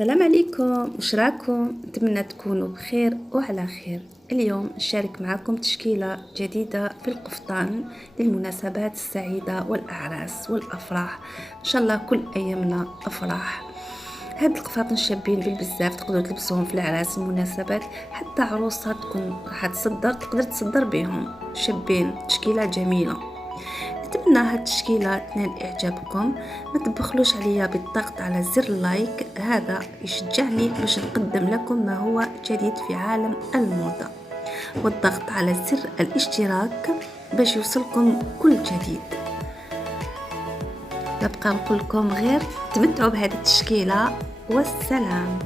السلام عليكم، واش راكم؟ نتمنى تكونوا بخير وعلى خير. اليوم نشارك معكم تشكيلة جديدة في القفطان للمناسبات السعيدة والأعراس والأفراح. إن شاء الله كل أيامنا أفراح. هاد القفاطن شابين بزاف، تقدروا تلبسوهم في الأعراس المناسبات، حتى عروسة تكون راح تصدر تقدر تصدر بهم. شابين، تشكيلة جميلة. نتمنى هاد التشكيلة تنال إعجابكم. ما تبخلوش عليا بالضغط على زر لايك، هذا يشجعني باش نقدم لكم ما هو جديد في عالم الموضة، والضغط على زر الاشتراك باش يوصلكم كل جديد. نبقى نقول لكم غير تمتعوا بهذه التشكيلة، والسلام.